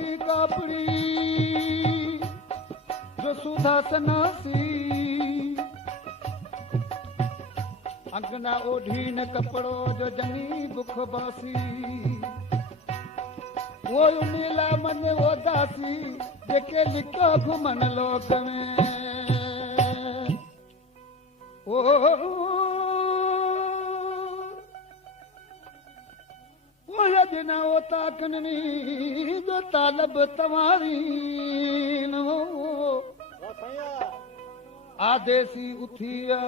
जोगी कापड़ी जो सुधा सनासी अंगना ओढ़ी न कपड़ो जो जनी बुख बासी वो नीला मन वो दासी जेके लिखो घुमन लोक में वो यजना वो ताकननी जो तालब तवारी आदेसी उथिया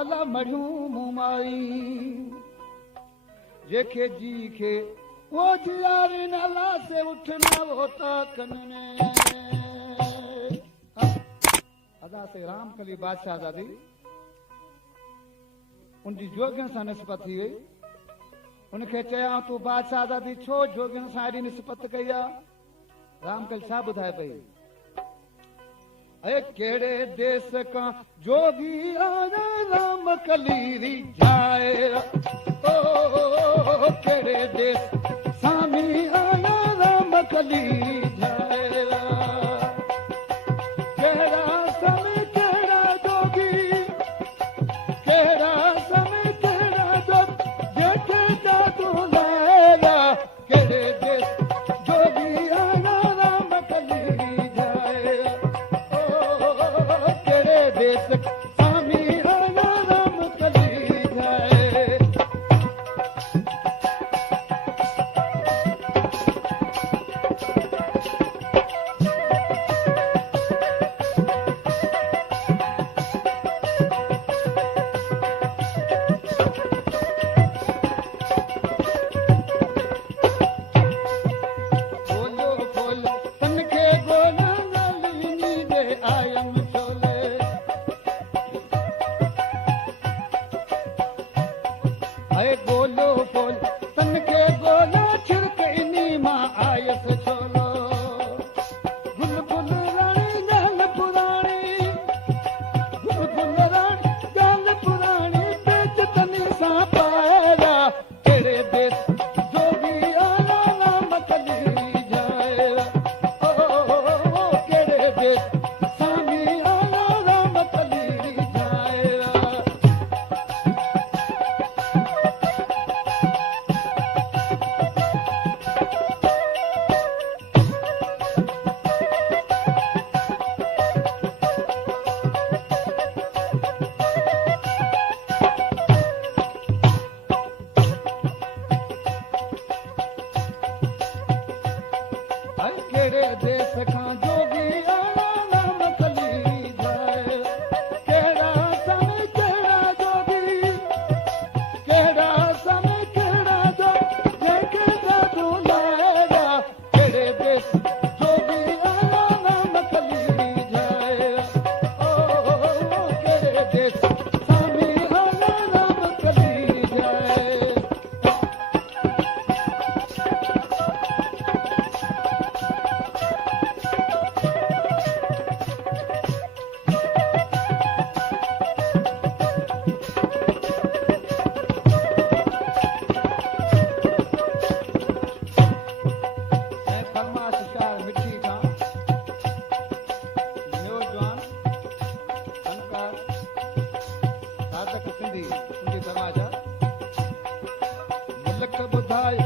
अला मरियूं मुमाई जेके जी के वो जियारी नाला से उठना वो ताकनने अदा से राम कली बादशाह दादी उनकी जोगियन सां निस्बत थी वई उनखे चया तू बादशाह दादी छो जोगियन सां एडी निस्बत कई आ रामकल छा ॿुधाए पई अरे केड़े देश का जोगी आया राम कली जाए ओ केड़े देश स्वामी आया राम कली जाए केड़ा समय केड़ा जोगी केड़ा समय केड़ा जोगी जेके जादू लाया केड़े देश जोगी आया राम कली जाए देश स्वामी आया राम कली जाए बोलो बोलो तन के गोला नलिनी दे आयम छोले अरे बोलो बोल तन के गोला छिड़के इनी मां आयस छोलो गुल गुल रानी गाल पुरानी गुल गुल रानी गाल पुरानी बेच तनी सा पाया तेरे देश जोगी आया राम कली जाए ओ केड़े देश स्वामी आया राम कली जाए केड़े देश खां जोगी आया राम कली जाए केड़ा समय केड़ा जोगी केड़ा समय केड़ा जोगी जेके जादू लाया केड़े देश जोगी आया राम कली जाए ओ केड़े देश स्वामी आया राम कली जाए मिठी खां नौजवान फनकार साधक सिंधी सिंधी समाज मुल्क ॿुधाए